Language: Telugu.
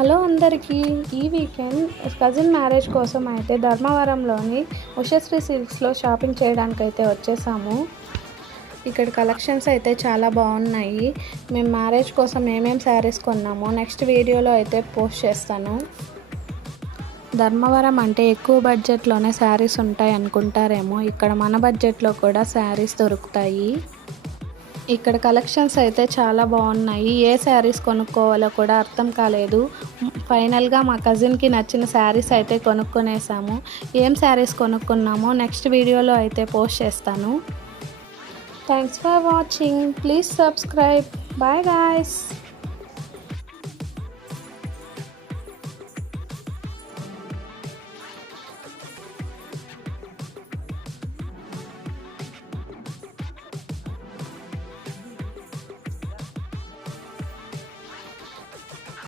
హలో అందరికీ. ఈ వీకెండ్ కజిన్ మ్యారేజ్ కోసం అయితే ధర్మవరంలోని ఉషశ్రీ సిల్క్స్లో షాపింగ్ చేయడానికి అయితే వచ్చేసాము. ఇక్కడ కలెక్షన్స్ అయితే చాలా బాగున్నాయి. మేము మ్యారేజ్ కోసం ఏమేమి శారీస్ కొన్నామో నెక్స్ట్ వీడియోలో అయితే పోస్ట్ చేస్తాను. ధర్మవరం అంటే ఎక్కువ బడ్జెట్లోనే శారీస్ ఉంటాయి అనుకుంటారేమో. ఇక్కడ మన బడ్జెట్లో కూడా శారీస్ దొరుకుతాయి. ఇక్కడ కలెక్షన్స్ అయితే చాలా బాగున్నాయి. ఏ శారీస్ కొనుక్కోవాలో కూడా అర్థం కాలేదు. ఫైనల్గా మా కజిన్కి నచ్చిన శారీస్ అయితే కొనుక్కునేసాము. ఏం శారీస్ కొనుక్కున్నామో నెక్స్ట్ వీడియోలో అయితే పోస్ట్ చేస్తాను. Thanks for watching please subscribe bye guys